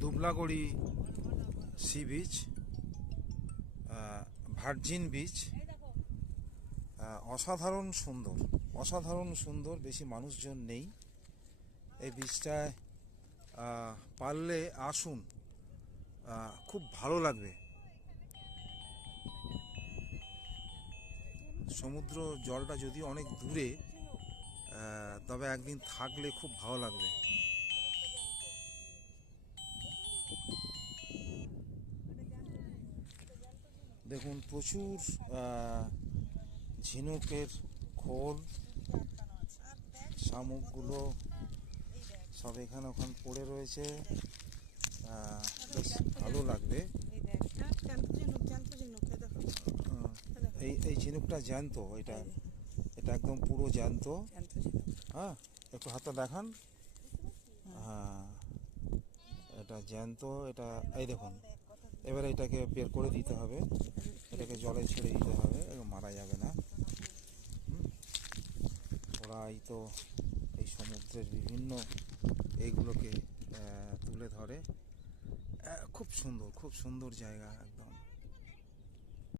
Dublagari sea beach, virgin beach, অসাধারণ সুন্দর, অসাধারণ সুন্দর। বেশি মানুষজন নেই এই বিচটায়। পারলে আসুন, খুব ভালো লাগবে। সমুদ্র জলটা যদিও অনেক দূরে, তবে একদিন থাকলে খুব ভালো লাগবে। দেখুন প্রচুর ঝিনুকের খোল, শামুকগুলো সব এখানে ওখানে পড়ে রয়েছে। বেশ ভালো লাগবে। এই এই ঝিনুকটা জ্যান্ত, এটা এটা একদম পুরো জ্যান্ত। হ্যাঁ, একটু হাতটা দেখান। হ্যাঁ, এটা জ্যান্ত। এটা এই দেখুন, এবারে এটাকে বের করে দিতে হবে, এটাকে জলে ছেড়ে দিতে হবে, মারা যাবে না। ওরা এই তো এই সমুদ্রের বিভিন্ন এইগুলোকে তুলে ধরে। খুব সুন্দর, খুব সুন্দর জায়গা।